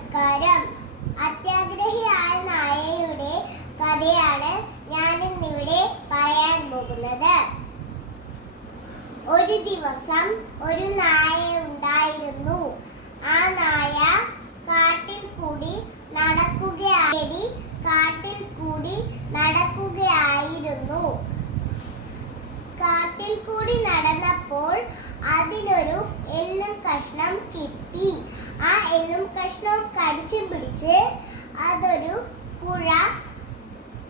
നമസ്കാരം. അത്യാഗ്രഹിയായ നായയുടെ കഥയാണ് ഞാൻ ഇന്നിവിടെ പറയാൻ പോകുന്നത്. ഒരു ദിവസം ഒരു നായ ഉണ്ടായിരുന്നു. ആ നായ കാട്ടിൽ കൂടി നടക്കുകയായിരുന്നു. കാട്ടിൽ കൂടി നടന്നപ്പോൾ അതിനൊരു എല്ലും കഷ്ണം കിട്ടി. ആ എല്ലും കഷ്ണം കടിച്ചു പിടിച്ച് അതൊരു പുഴ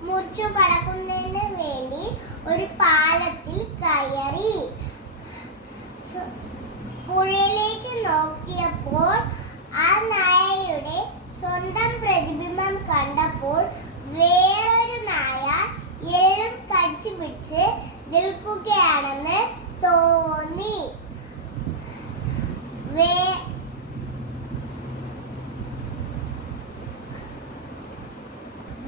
മുറിച്ചു കടക്കുന്നതിന് വേണ്ടി ഒരു പാലത്തിൽ കയറി. പുഴയിലേക്ക് നോക്കിയപ്പോൾ ആ നായയുടെ സ്വന്തം പ്രതിബിംബം കണ്ടപ്പോൾ വേറൊരു നായ എല്ലും കടിച്ചു പിടിച്ച് നിൽക്കുകയാണെന്ന് തോന്നി.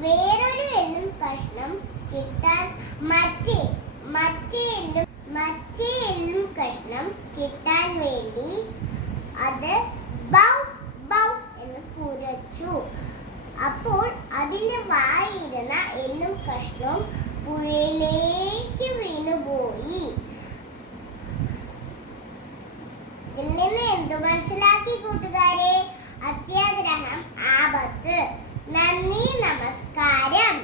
വേറൊരു എല്ലും കഷ്ണം കിട്ടാൻ മറ്റേ എല്ലും കഷ്ണം കിട്ടാൻ വേണ്ടി അത് ബൗ ബൗ എന്ന് കുരച്ചു. അപ്പോൾ അതിന്റെ വായിരുന്ന എല്ലും കഷ്ണവും പുഴയിലേക്ക് വീണുപോയി. ഇതിൽ നിന്ന് എന്തു മനസ്സിലാക്കി കൂട്ടുകാരെ? അത്യാഗ്രഹം ആപത്ത്. നന്ദി, നമസ്കാരം.